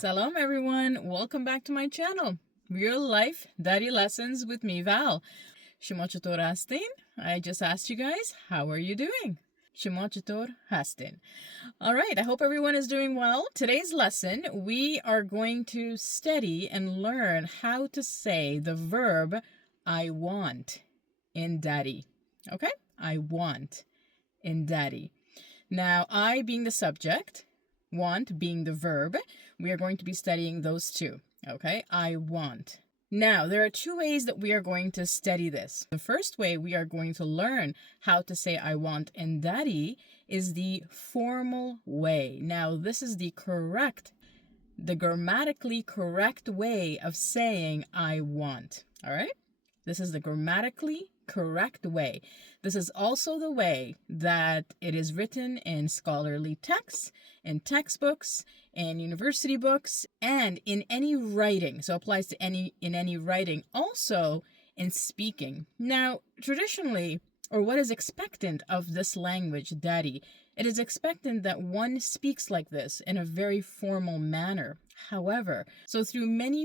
Salam everyone, welcome back to my channel. Real life Dari lessons with me, Val. شما چطور هستین? I just asked you guys, how are you doing? شما چطور هستین? Alright, I hope everyone is doing well. Today's lesson, we are going to study and learn how to say the verb I want in Dari. Okay? I want in Dari. Now, I being the subject, want being the verb, we are going to be studying those two. Okay, I want. Now, there are two ways that we are going to study this. The first way we are going to learn how to say I want in Dari is the formal way. Now, this is the grammatically correct way of saying I want. All right? This is the grammatically correct way. This is also the way that it is written in scholarly texts, in textbooks, in university books, and in any writing. So it applies to in any writing, also in speaking. Now, traditionally, or what is expectant of this language, Dari, it is expectant that one speaks like this in a very formal manner. However, so through many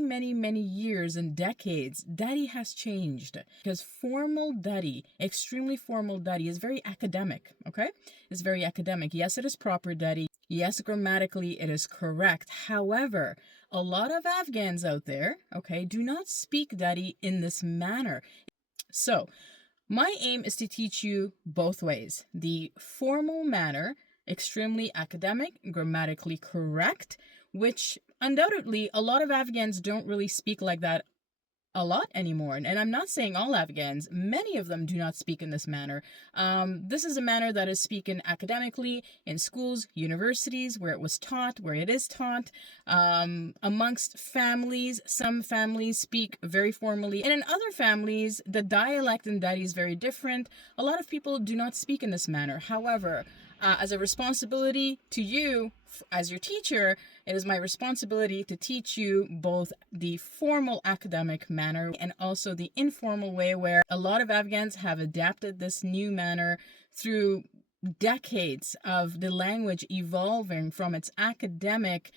years and decades, Dari has changed because formal Dari, extremely formal Dari, is very academic, okay? It's very academic. Yes, it is proper Dari. Yes, grammatically it is correct. However, a lot of Afghans out there, okay, do not speak Dari in this manner. So, my aim is to teach you both ways. The formal manner, extremely academic, grammatically correct, which undoubtedly a lot of Afghans don't really speak like that a lot anymore. And I'm not saying all Afghans, many of them do not speak in this manner. This is a manner that is spoken academically in schools, universities, where it was taught, where it is taught. Amongst families, some families speak very formally. And in other families, the dialect in Dari is very different. A lot of people do not speak in this manner. However, as a responsibility to you, as your teacher, it is my responsibility to teach you both the formal academic manner and also the informal way, where a lot of Afghans have adapted this new manner through decades of the language evolving from its academic,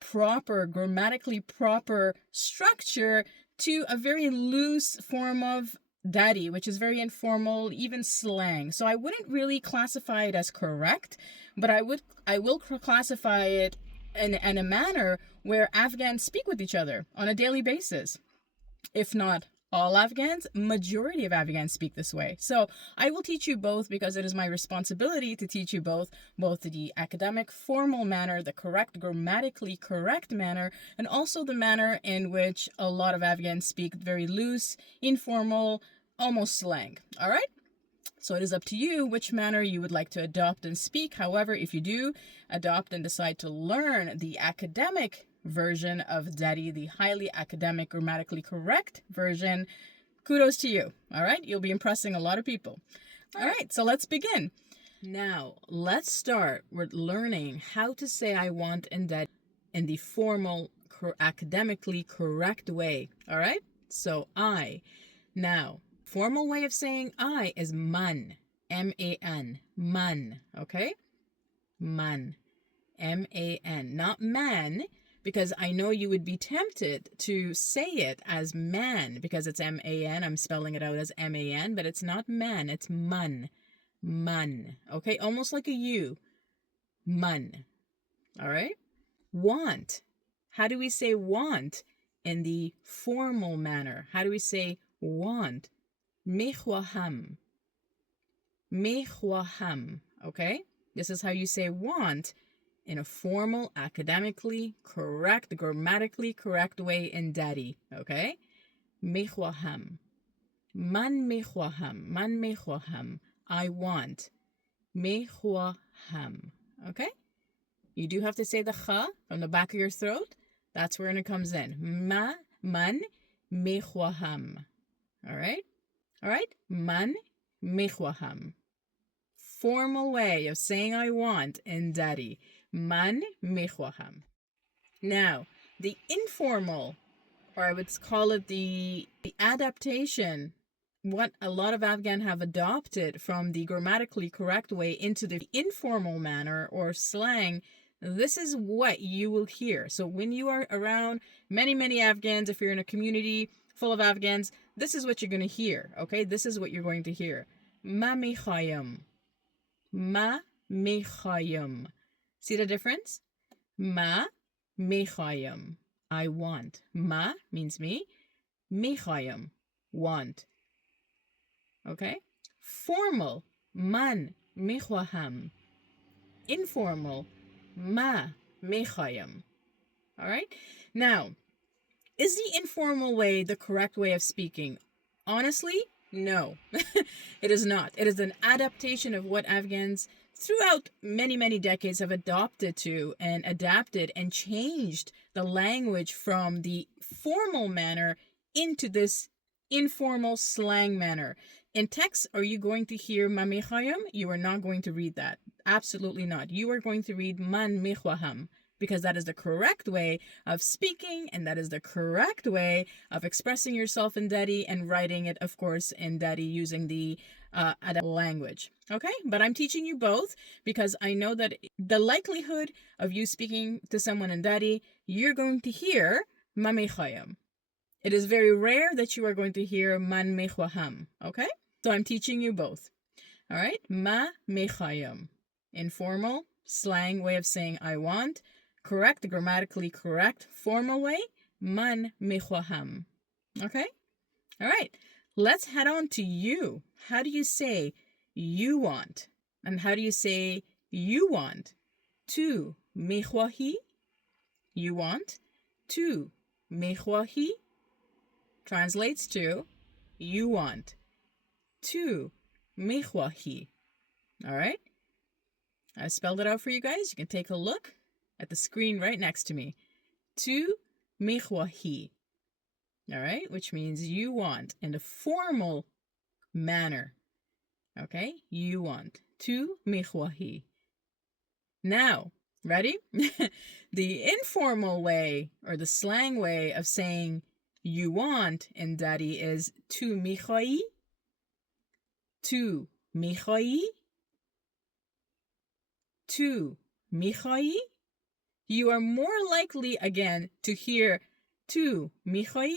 proper, grammatically proper structure to a very loose form of Dari, which is very informal, even slang. So I wouldn't really classify it as correct, but I will classify it in a manner where Afghans speak with each other on a daily basis. If not all Afghans, majority of Afghans speak this way. So I will teach you both because it is my responsibility to teach you both the academic formal manner, the correct, grammatically correct manner, and also the manner in which a lot of Afghans speak very loose, informal, almost slang. All right? So it is up to you which manner you would like to adopt and speak. However, if you do adopt and decide to learn the academic version of Dari, the highly academic, grammatically correct version, kudos to you. All right? You'll be impressing a lot of people. All right, so let's begin. Now, let's start with learning how to say I want in Dari in the formal, academically correct way. All right? So I. Now, formal way of saying I is man, M-A-N, man, okay? Man, M-A-N, not man, because I know you would be tempted to say it as man, because it's M-A-N, I'm spelling it out as M-A-N, but it's not man, it's man, man, okay? Almost like a U, man, all right? Want, how do we say want in the formal manner? How do we say want? میخواهم, میخواهم, okay? This is how you say want in a formal, academically correct, grammatically correct way in Dari, okay? میخواهم, من میخواهم, من میخواهم, I want, میخواهم, okay? You do have to say the kha from the back of your throat. That's where it comes in. Man میخواهم, all right? All right, man میخواهم. Formal way of saying I want in Dari. Man میخواهم. Now, the informal, or I would call it the adaptation, what a lot of Afghan have adopted from the grammatically correct way into the informal manner or slang, this is what you will hear. So when you are around many Afghans, if you're in a community full of Afghans, this is what you're going to hear, okay? This is what you're going to hear. Ma mikhayam. Ma mikhayam. See the difference? Ma mikhayam. I want. Ma means me. Mikhayam. Want. Okay? Formal. Man mikhwaham. Informal. Ma mikhayam. All right? Now, is the informal way the correct way of speaking? Honestly, no. It is not. It is an adaptation of what Afghans throughout many decades have adopted to and adapted and changed the language from the formal manner into this informal slang manner. In text, are you going to hear ma mikhayam? You are not going to read that. Absolutely not. You are going to read man mikhwaham, because that is the correct way of speaking, and that is the correct way of expressing yourself in Dari and writing it, of course, in Dari using the language. Okay? But I'm teaching you both because I know that the likelihood of you speaking to someone in Dari, you're going to hear ma mikhayam. It is very rare that you are going to hear man mikhwaham. Okay? So I'm teaching you both. All right? Ma mikhayam. Informal, slang way of saying I want. Correct, grammatically correct, formal way, man mikhwaham. Okay? All right. Let's head on to you. How do you say you want? And how do you say you want? Tu mikhwahi. You want. Tu mikhwahi. Translates to you want. Tu mikhwahi. All right? I spelled it out for you guys. You can take a look at the screen right next to me. Tu mikhwahi. All right? Which means you want in a formal manner. Okay? You want. Tu mikhwahi. Now, ready? The informal way or the slang way of saying you want in Dari is tu mikhai. Tu mikhai. Tu mikhai. You are more likely, again, to hear tu mikhai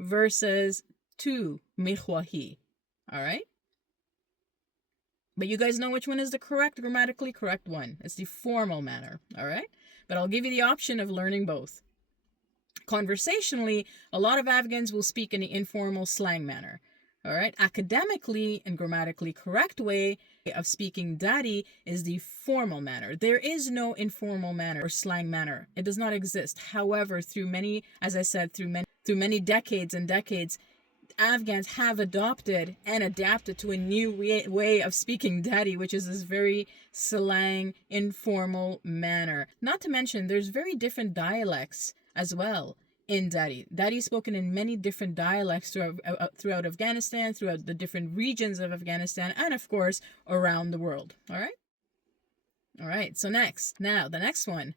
versus tu mikhwahi. All right? But you guys know which one is the correct, grammatically correct one. It's the formal manner. All right? But I'll give you the option of learning both. Conversationally, a lot of Afghans will speak in the informal slang manner. All right? Academically and grammatically correct way of speaking Dari is the formal manner. There is no informal manner or slang manner. It does not exist. However, through many, as I said, through many decades and decades, Afghans have adopted and adapted to a new way of speaking Dari, which is this very slang, informal manner. Not to mention, there's very different dialects as well in Dari. Dari is spoken in many different dialects throughout Afghanistan, throughout the different regions of Afghanistan, and of course, around the world. All right? All right, so now the next one.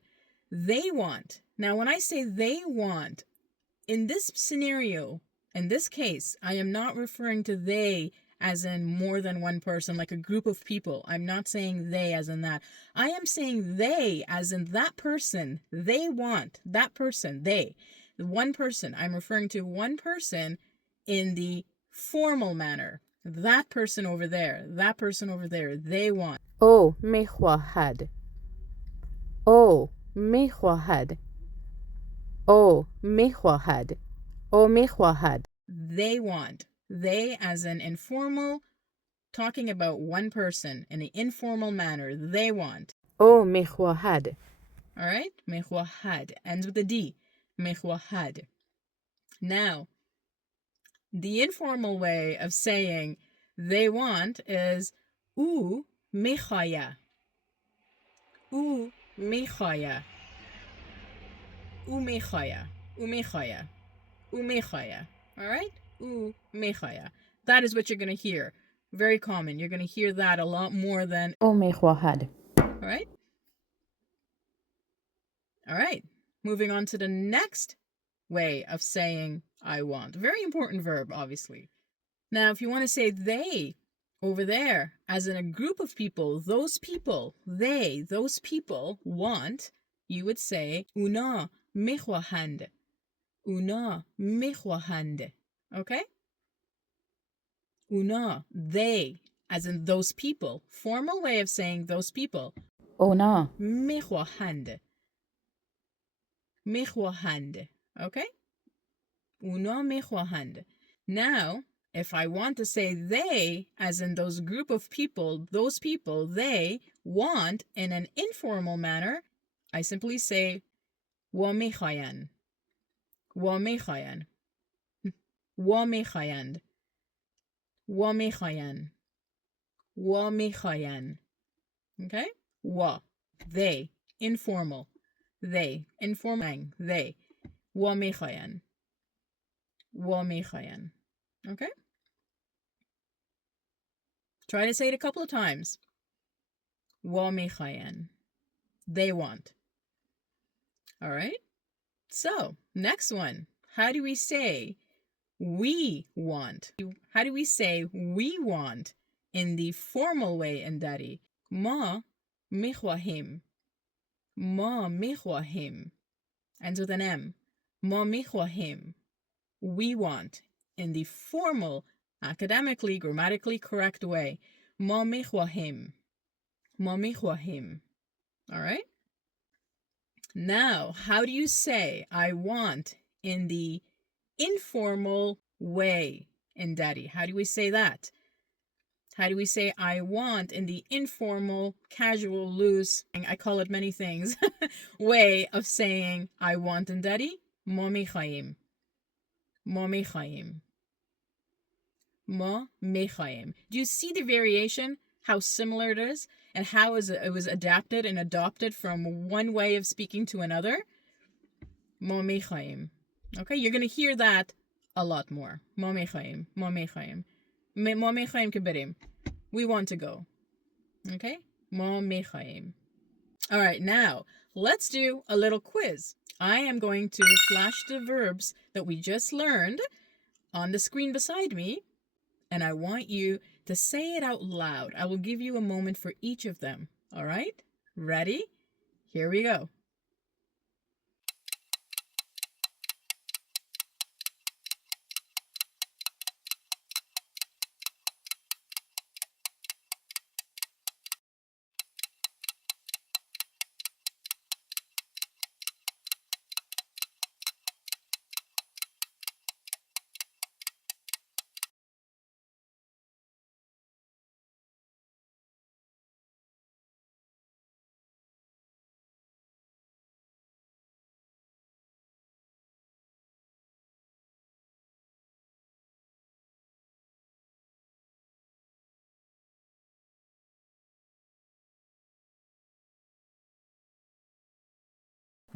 They want. Now, when I say they want, in this scenario, in this case, I am not referring to they as in more than one person, like a group of people. I'm not saying they as in that. I am saying they as in that person. They want. That person, they. The one person. I'm referring to one person in the formal manner. That person over there. That person over there. They want. Oh, میخواهد. Oh, میخواهد. Oh, میخواهد. Oh, میخواهد. They want. They as an informal, talking about one person in an informal manner. They want. Oh, میخواهد. All right? میخواهد. Ends with a D. میخواهد. Now, the informal way of saying they want is او میخواهد. او میخواهد. او میخواهد. او میخواهد. او میخواهد. All right? U میخواهد. That is what you're going to hear. Very common. You're going to hear that a lot more than Oh, میخواهد. all right? All right. Moving on to the next way of saying I want. Very important verb, obviously. Now, if you want to say they Over there, as in a group of people, those people, those people want, you would say اونا میخواهند. اونا میخواهند. Okay? اونا, they, as in those people. Formal way of saying those people. اونا میخواهند. میخواهند. Okay? اونا میخواهند. Now, if I want to say they, as in those group of people, those people, they want in an informal manner, I simply say wa میخواین. wa میخواین. wa میخواین. wa میخواین. wa میخواین. Okay? Wa. They. Informal. They. Informing. They. wa میخواین. wa میخواین. Okay? Try to say it a couple of times. wa میخواین. They want. All right? So, next one. How do we say we want? How do we say we want in the formal way in Dari? ما میخواهیم. ما میخواهیم. Ends with an M. ما میخواهیم. We want in the formal, academically, grammatically correct way. ما میخواهیم. ما میخواهیم. All right? Now, how do you say I want in the informal way in Dari? How do we say that? How do we say I want in the informal, casual, loose, I call it many things, way of saying I want in Dari? ما میخواهیم. ما میخواهیم. ما میخواهیم. Do you see the variation? How similar it is? And how it was adapted and adopted from one way of speaking to another? ما میخواهیم. Okay, you're going to hear that a lot more. ما میخواهیم. ما میخواهیم. ما میخواهیم که بریم. We want to go. Okay? ما میخواهیم. All right, now let's do a little quiz. I am going to flash the verbs that we just learned on the screen beside me, and I want you to say it out loud. I will give you a moment for each of them. All right? Ready? Here we go.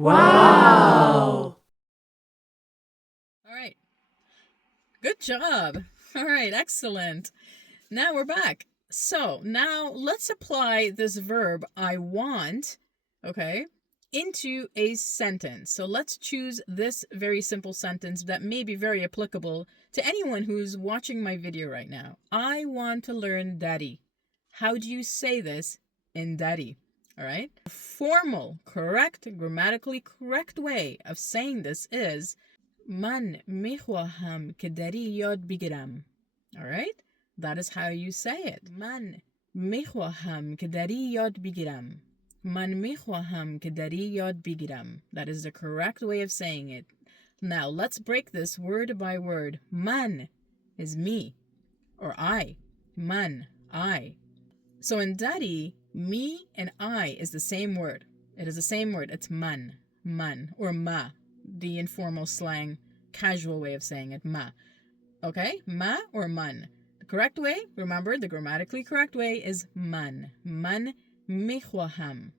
Wow! All right. Good job. All right, excellent. Now we're back. So now let's apply this verb, I want, okay, into a sentence. So let's choose this very simple sentence that may be very applicable to anyone who's watching my video right now. I want to learn Dari. How do you say this in Dari? All right. A formal, correct, grammatically correct way of saying this is من میخواهم که دری یاد بگیرم. All right? That is how you say it. من میخواهم که دری یاد بگیرم. من میخواهم که دری یاد بگیرم. That is the correct way of saying it. Now, let's break this word by word. Man is me or I. Man, I. So in Dari, me and I is the same word. It is the same word. It's man, or ma, the informal slang, casual way of saying it, ma. Okay? Ma or man. The correct way, remember, the grammatically correct way is man. Man میخواهم.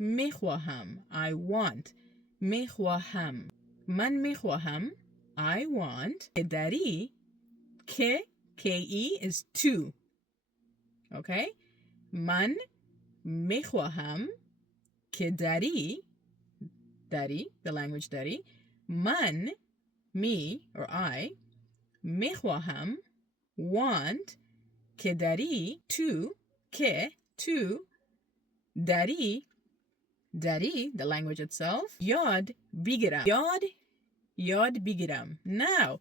میخواهم. I want. میخواهم. من میخواهم. I want. که داری. که, K-E is to. Okay? من میخواهم که داری, the language Dari, من, me or I, میخواهم, want, که داری to که to داری the language itself یاد بگیرم یاد بگیرم. Now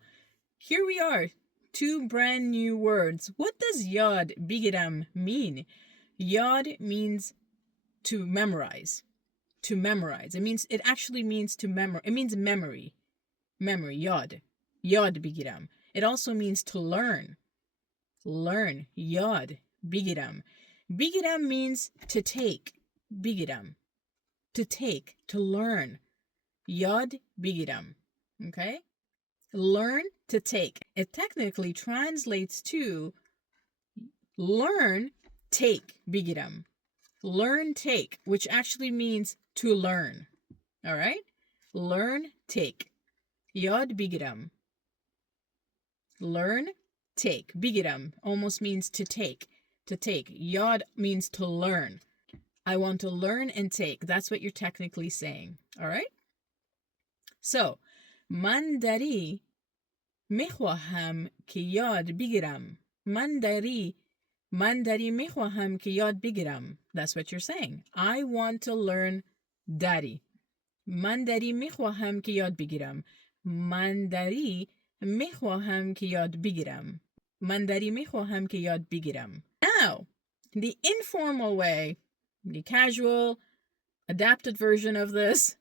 here we are, two brand new words. What does yad بگیرم mean? Yad means to memorize. To memorize. It actually means to memorize. It means memory. Memory, yad. Yad بگیرم. It also means to learn. Learn. Yad بگیرم. بگیرم means to take. بگیرم. To take. To learn. Yad بگیرم. Okay? Learn to take. It technically translates to learn, take, بگیرم. Learn, take, which actually means to learn. All right? Learn, take. یاد بگیرم. Learn, take. بگیرم almost means to take. To take. یاد means to learn. I want to learn and take. That's what you're technically saying. All right? So, من داری میخواهم که یاد بگیرم. من داری میخواهم که یاد بگیرم. That's what you're saying. I want to learn Dari. من داری میخواهم که یاد بگیرم. من داری میخواهم که یاد بگیرم. من داری میخواهم که یاد بگیرم. Now, the informal way, the casual, adapted version of this,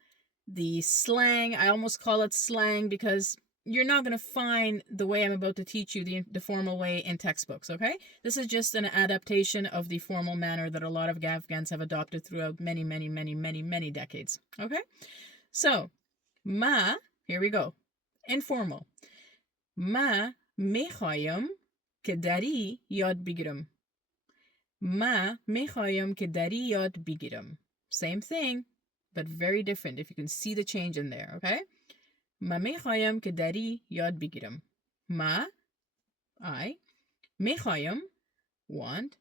the slang, I almost call it slang because you're not going to find the way I'm about to teach you the formal way in textbooks, okay? This is just an adaptation of the formal manner that a lot of Afghans have adopted throughout many decades, okay? So, ma, here we go. Informal. Ma میخوایم که داری یاد بگیرم. ما میخوایم که داری یاد بگیرم. Same thing, but very different if you can see the change in there, okay? ما میخوایم که داری یاد بگیرم. ما, I, میخوایم, want,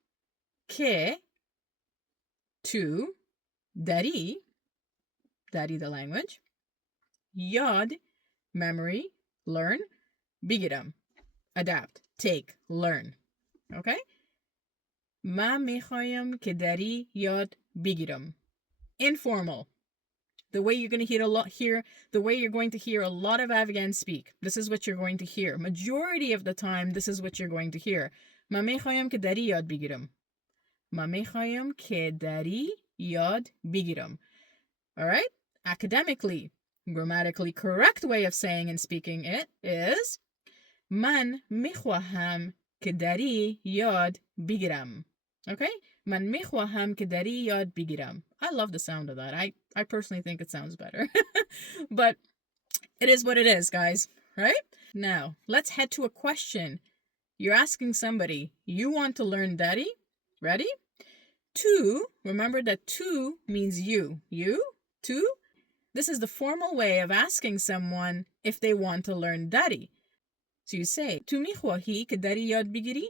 که, to, داری, the language, یاد, memory, learn, بگیرم, adapt, take, learn, okay? ما میخوایم که داری یاد بگیرم. Informal. The way you're going to hear a lot of Afghans speak. This is what you're going to hear. Majority of the time, this is what you're going to hear. ما میخوایم که داری یاد بگیرم. ما میخوایم که داری یاد بگیرم. All right? Academically, grammatically correct way of saying and speaking it is من میخواهم که داری یاد بگیرم. Okay? من میخواهم که داری یاد بگیرم. I love the sound of that. I personally think it sounds better. But it is what it is, guys. Right? Now, let's head to a question. You're asking somebody, you want to learn Dari? Ready? To, remember that to means you. You? To? This is the formal way of asking someone if they want to learn Dari. So you say, تو میخواهی که داری یاد بگیری؟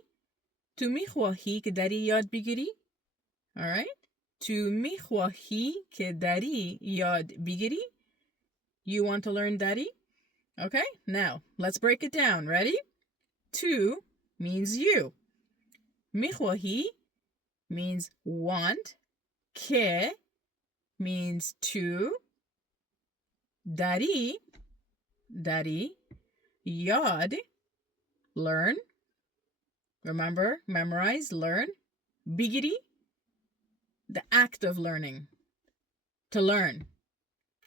تو میخواهی که داری یاد بگیری؟ Alright? تو میخواهی که داری یاد بگیری؟ You want to learn Dari? Okay, now let's break it down. Ready? To means you. میخواهی means want. که means to. Dari, yad, learn. Remember, memorize, learn. Bigiri, the act of learning. To learn,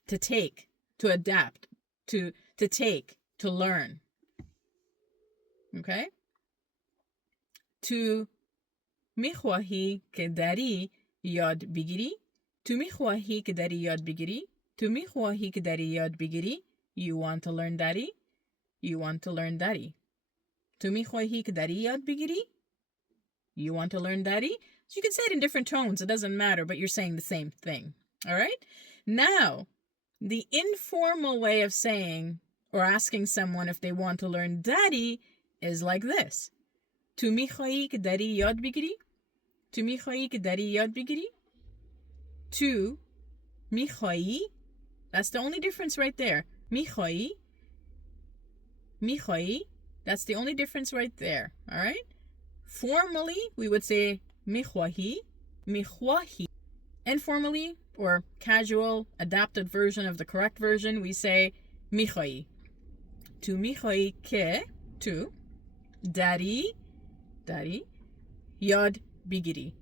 to take, to adapt, to take, to learn. Okay? To میخواهی که داری یاد بگیری. تو میخواهی که داری یاد بگیری. تو میخواهی که داری یاد بگیری. You want to learn Dari? You want to learn Dari. تو میخواهی که داری یاد بگیری. You want to learn Dari? So you can say it in different tones. It doesn't matter, but you're saying the same thing. All right? Now, the informal way of saying or asking someone if they want to learn Dari is like this. تو میخواهی که داری یاد بگیری. تو میخواهی که داری یاد بگیری. تو میخواهی. That's the only difference right there. میخواهی. میخواهی. That's the only difference right there. All right? Formally, we would say mikhwahi, mikhwahi. Informally, or casual, adapted version of the correct version, we say mikhwai. To mikhwai ke, to. Dari, dari. Yod bigiri.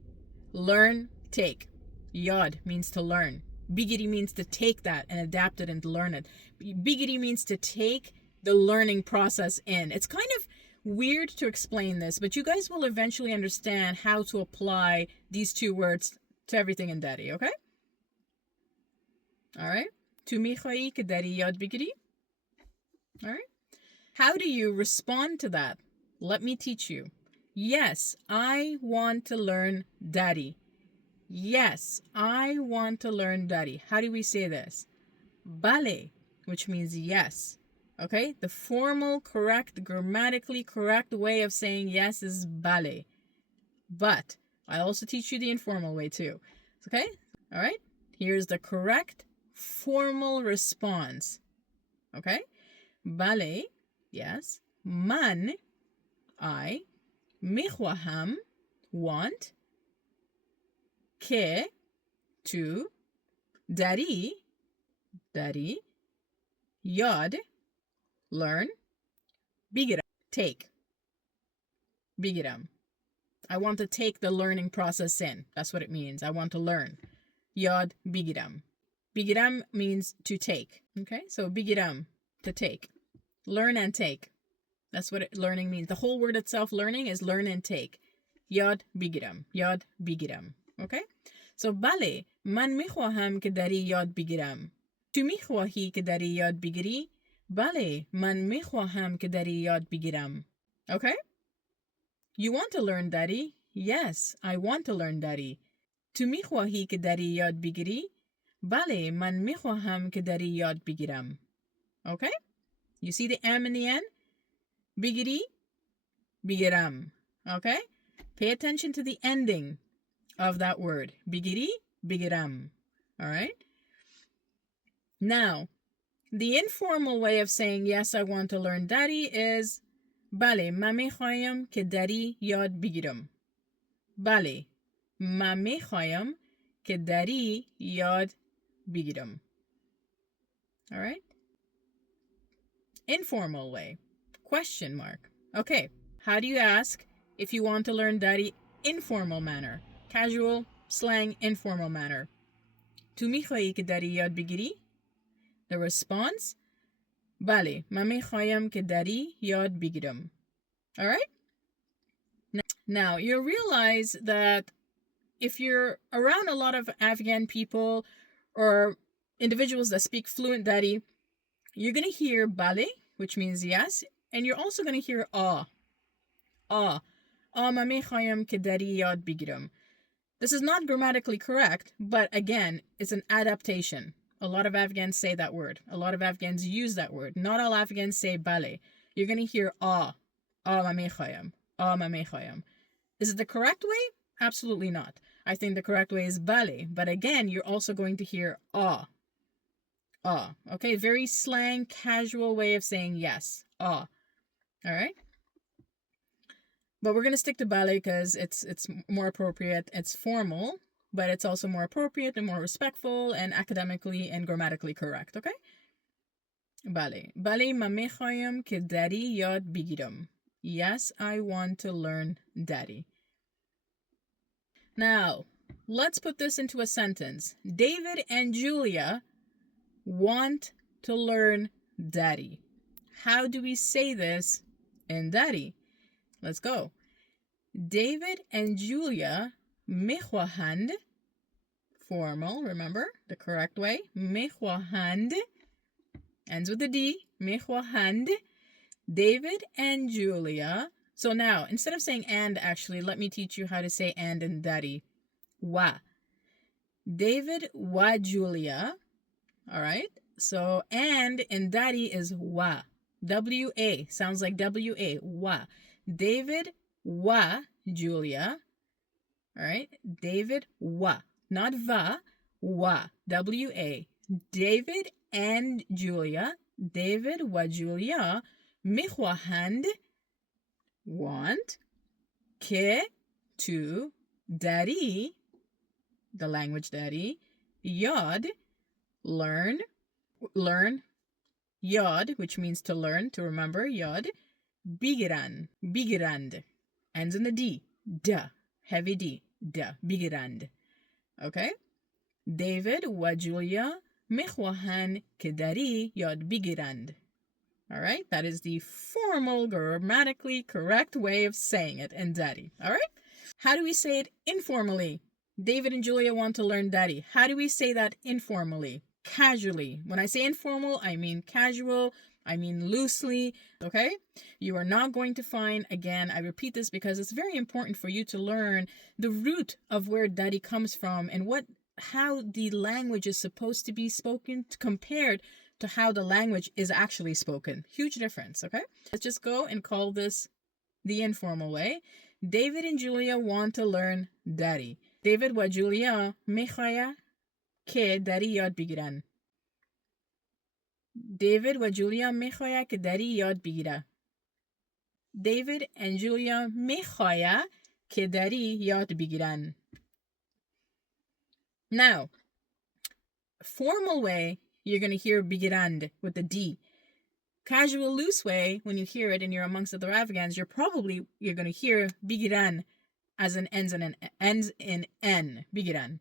Learn, take. Yod means to learn. Bigiri means to take that and adapt it and learn it. Bigiri means to take the learning process in. It's kind of weird to explain this, but you guys will eventually understand how to apply these two words to everything in Dari, okay? All right. Tu mikhai ke Dari yod bigiri. All right. How do you respond to that? Let me teach you. Yes, I want to learn Dari. Yes, I want to learn Dari. How do we say this? Bale, which means yes. Okay? The formal, correct, grammatically correct way of saying yes is bale. But I also teach you the informal way too. Okay? All right? Here's the correct formal response. Okay? Bale, yes. Man, I. Mikhwaham, want. Ke, to. Dari, dari. Yod, learn. Bigiram, take. Bigiram. I want to take the learning process in. That's what it means. I want to learn. Yod bigiram. Bigiram means to take. Okay, so bigiram, to take. Learn and take. That's what learning means. The whole word itself, learning, is learn and take. Yod bigiram. Yod bigiram. Okay, so bale man mikhwaham ke dari yod bigiram. Tu mikhwahi ke dari yod bigiri. Bale man mikhwaham ke dari yod bigiram. Okay. You want to learn Dari? Yes, I want to learn Dari. Tu mikhwahi ke Dari yod bigiri? Bale, man mikhwaham ke Dari yod bigiram. Okay? You see the am in the end? Bigiri, bigiram. Okay? Pay attention to the ending of that word. Bigiri, bigiram. All right? Now, the informal way of saying yes, I want to learn Dari is Bale, ma میخوایم که دری یاد بگیرم. بله، ما میخوایم که دری یاد بگیرم. All right? Informal way. Question mark. Okay, how do you ask if you want to learn Dari informal manner? Casual, slang, informal manner. تو میخوایی که دری یاد بگیری? The response? بله، من میخوایم که دری یاد بگیرم. All right? Now, you'll realize that if you're around a lot of Afghan people or individuals that speak fluent Dari, you're going to hear bale, which means yes, and you're also going to hear ah. Ah. Ah, ma میخوایم که دری یاد بگیرم. This is not grammatically correct, but again, it's an adaptation. A lot of Afghans say that word. A lot of Afghans use that word. Not all Afghans say bale. You're going to hear ah. Ah, ma میخوایم. Ah, ma میخوایم. Is it the correct way? Absolutely not. I think the correct way is bale, but again, you're also going to hear ah. Ah. Okay, very slang, casual way of saying yes. Ah. All right? But we're going to stick to bale because it's more appropriate. It's formal, but it's also more appropriate and more respectful and academically and grammatically correct, okay? Bale. Bale ma میخوایم که دری یاد بگیرم. Yes, I want to learn Dari. Now, let's put this into a sentence. David and Julia want to learn Dari. How do we say this in Dari? Let's go. David and Julia میخواهند, formal, remember the correct way, میخواهند, ends with a D, میخواهند. David and Julia. So now, instead of saying and, actually, let me teach you how to say and in Dari. Wa. David wa Julia. All right? So, and in Dari is wa. W-A. Sounds like W-A. Wa. David wa Julia. All right? David wa. Not va. Wa. W-A. David and Julia. David wa Julia. میخواهند, want. که تو داری, the language داری, یاد, learn, یاد, which means to learn, to remember, یاد, بگیرند, ends in the D, da, heavy D, da, بگیرند. Okay? David و جولیا میخواهند که داری یاد بگیرند. All right? That is the formal, grammatically correct way of saying it in Dari. All right? How do we say it informally? David and Julia want to learn Dari. How do we say that informally? Casually. When I say informal, I mean casual, I mean loosely, okay? You are not going to find, again, I repeat this because it's very important for you to learn the root of where Dari comes from and how the language is supposed to be spoken compared to how the language is actually spoken. Huge difference, okay? Let's just go and call this the informal way. David and Julia want to learn Dari. David و جولیا میخواهند که دری یاد بگیرن. David و جولیا میخواهند که دری یاد بگیره. David and Julia میخواهند که دری یاد بگیرن. Now, formal way, you're going to hear بگیرند with the D. Casual, loose way, when you hear it and you're amongst the Afghans, you're going to hear بگیرن as an ends in N. بگیرن.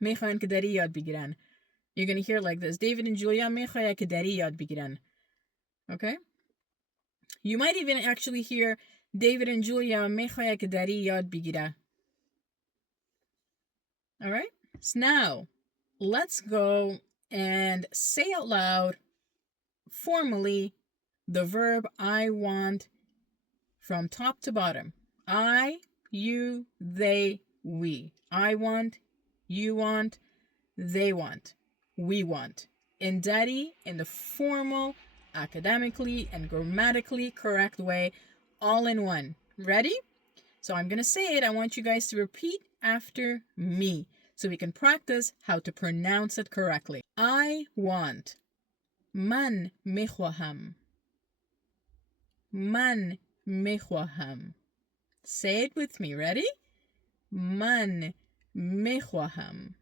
میخواهند که دری یاد بگیرن. You're going to hear it like this. David and Julia میخواهند که دری یاد بگیرن. Okay? You might even actually hear David and Julia میخواهند که دری یاد بگیره. All right? So now, let's go and say out loud, formally, the verb I want from top to bottom. I, you, they, we. I want, you want, they want, we want. In Dari, in the formal, academically, and grammatically correct way, all in one. Ready? So I'm going to say it. I want you guys to repeat after me so we can practice how to pronounce it correctly. I want. من میخواهم. من میخواهم. Say it with me. Ready? من میخواهم.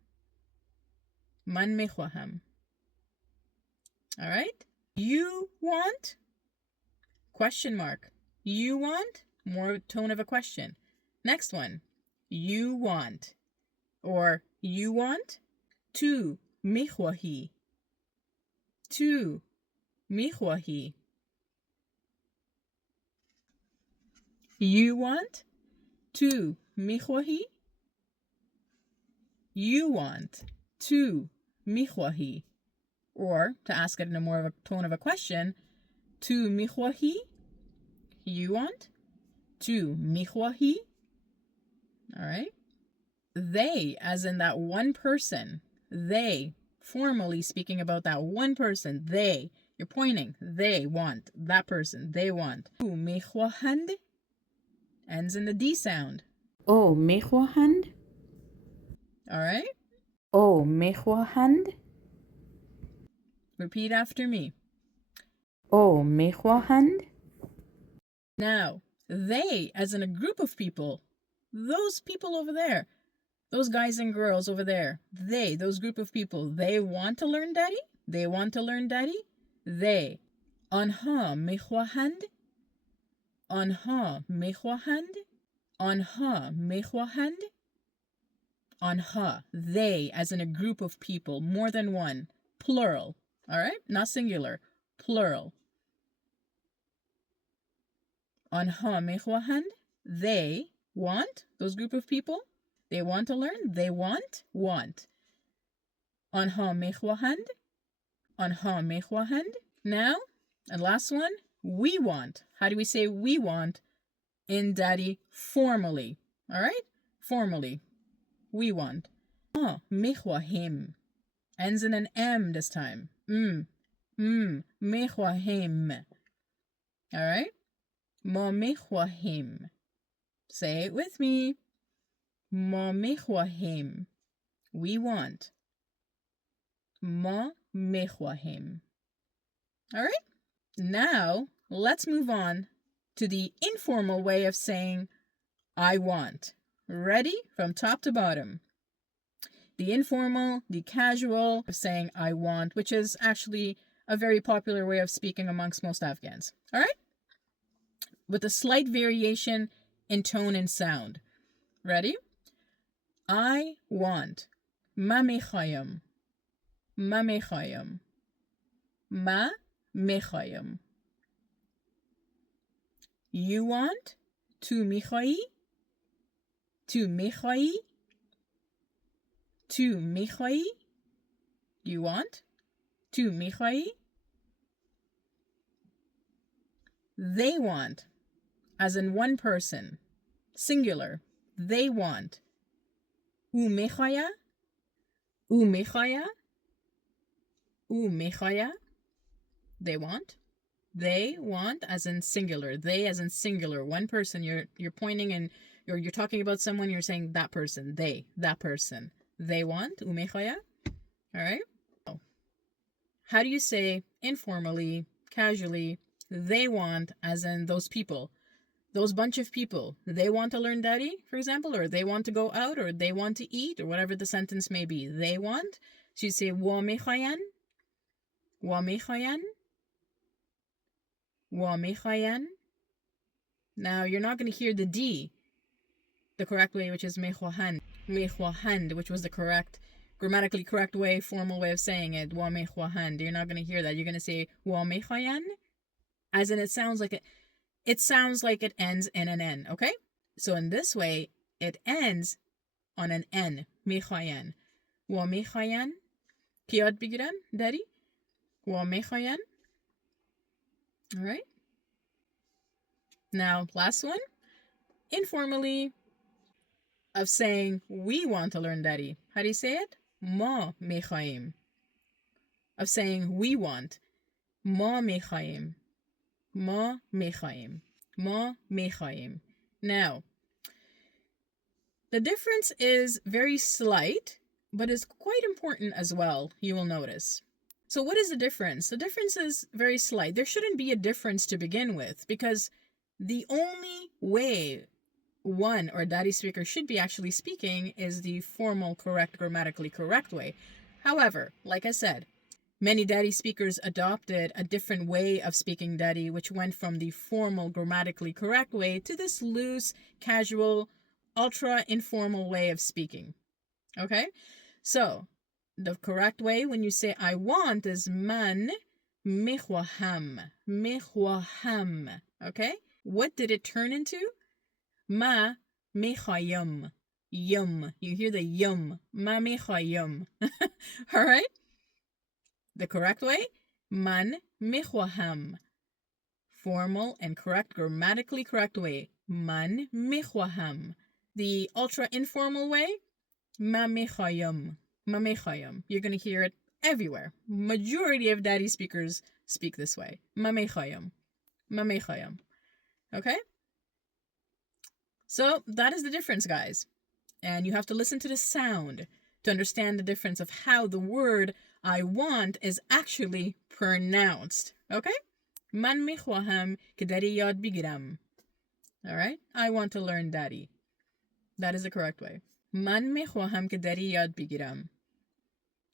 من میخواهم. All right? You want? Question mark. You want? More tone of a question. Next one. You want. Or you want? Tu میخواهی. Tu میخواهی. You want? Tu میخواهی. You want? Tu میخواهی. Or, to ask it in a more of a tone of a question, tu میخواهی? You want? Tu میخواهی? All right? They, as in that one person. They, formally speaking about that one person. They, you're pointing. They want. That person. They want. Tu میخواهند ends in the D sound. او میخواهند. All right? او میخواهند. Repeat after me. او میخواهند. Now, they, as in a group of people, those people over there, those guys and girls over there, they, those group of people, they want to learn Dari? They want to learn Dari? They. آنها میخواهند. آنها میخواهند. آنها میخواهند. آنها, they, as in a group of people, more than one, plural. All right? Not singular, plural. آنها میخواهند. They want, those group of people, they want to learn. They want. آنها میخواهند. آنها میخواهند. Now, and last one, we want. How do we say we want in Dari formally? All right? Formally. We want. میخواهیم. Ends in an M this time. میخواهیم. All right? ما میخواهیم. Say it with me. ما میخواهیم. We want. ما میخواهیم. All right? Now, let's move on to the informal way of saying I want. Ready? From top to bottom. The informal, the casual of saying I want, which is actually a very popular way of speaking amongst most Afghans. All right? With a slight variation in tone and sound. Ready? I want. Ma mekhayam. Ma mekhayam. Ma mekhayam. You want? Tu mikhayi? Tu mikhayi? Tu mikhayi? You want? Tu mikhayi? They want, as in one person, singular. They want. U mekhaya? U mekhaya? U mekhaya? They want. They want, as in singular. They, as in singular. One person. You're pointing and you're talking about someone. You're saying that person. They, that person. They want. U mekhaya? All right. How do you say informally, casually? They want, as in those people, those bunch of people. They want to learn Dari, for example, or they want to go out, or they want to eat, or whatever the sentence may be. They want. So you say wa mechayan, wa mechayan, wa mechayan. Now you're not going to hear the D, the correct way, which is mechwahan, mechwahan, which was the correct, grammatically correct way, formal way of saying it. Wa mechwahan. You're not going to hear that. You're going to say wa mechayan. As in, it sounds like it ends in an N, okay? So in this way, it ends on an N. Mechayan. Wa mechayan. Kiyad bigiran, Dari? Wa mechayan. All right? Now, last one. Informally, of saying we want to learn Dari. How do you say it? Ma mechayim. Of saying we want. Ma mechayim. Ma mechaim. Ma mechaim. Now, the difference is very slight, but is quite important as well, you will notice. So what is the difference? The difference is very slight. There shouldn't be a difference to begin with, because the only way one or Dari speaker should be actually speaking is the formal, correct, grammatically correct way. However, like I said, many Dari speakers adopted a different way of speaking Dari, which went from the formal, grammatically correct way to this loose, casual, ultra-informal way of speaking. Okay? So, the correct way when you say I want is man mechwaham. Mechwaham. Okay? What did it turn into? Ma mechayum. Yum. You hear the yum. Ma mechayum. All right? The correct way? Man mechwaham. Formal and correct, grammatically correct way. Man mechwaham. The ultra informal way? Ma mechayum. Ma mechayum. You're going to hear it everywhere. Majority of Dari speakers speak this way. Ma mechayum. Ma mechayum. Okay? So that is the difference, guys. And you have to listen to the sound to understand the difference of how the word I want is actually pronounced. Okay? Man mechwaham ke dari yad bigiram. Alright? I want to learn Dari. That is the correct way. Man mechwaham ke dari yad bigiram.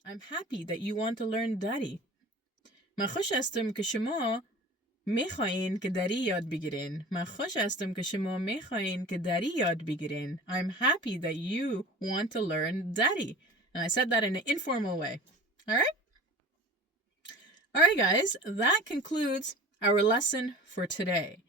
I'm happy that you want to learn Dari. Ma khosh astam ke shema mechayin ke dari yad bigirin. Ma khosh astam ke shema mechayin ke dari yad bigirin. I'm happy that you want to learn Dari. And I said that in an informal way. All right? All right, guys. That concludes our lesson for today.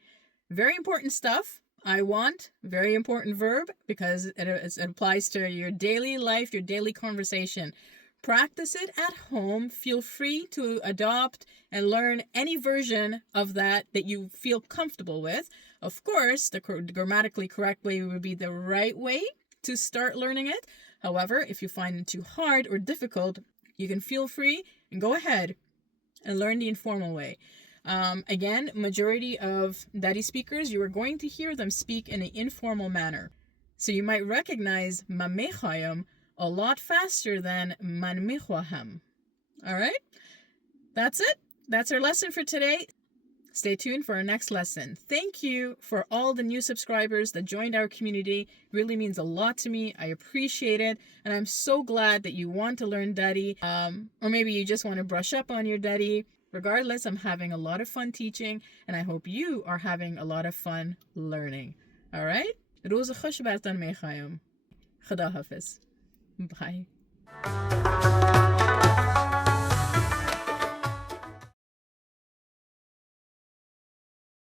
Very important stuff. I want, very important verb because it applies to your daily life, your daily conversation. Practice it at home. Feel free to adopt and learn any version of that you feel comfortable with. Of course, the grammatically correct way would be the right way to start learning it. However, if you find it too hard or difficult, you can feel free and go ahead and learn the informal way. Again, majority of Dari speakers, you are going to hear them speak in an informal manner. So you might recognize ma mechayim a lot faster than man mechwaham. All right? That's it. That's our lesson for today. Stay tuned for our next lesson. Thank you for all the new subscribers that joined our community. It really means a lot to me. I appreciate it. And I'm so glad that you want to learn Dari. Or maybe you just want to brush up on your Dari. Regardless, I'm having a lot of fun teaching. And I hope you are having a lot of fun learning. All right? روز خوش براتون میخوایم. خدا حافظ. Bye.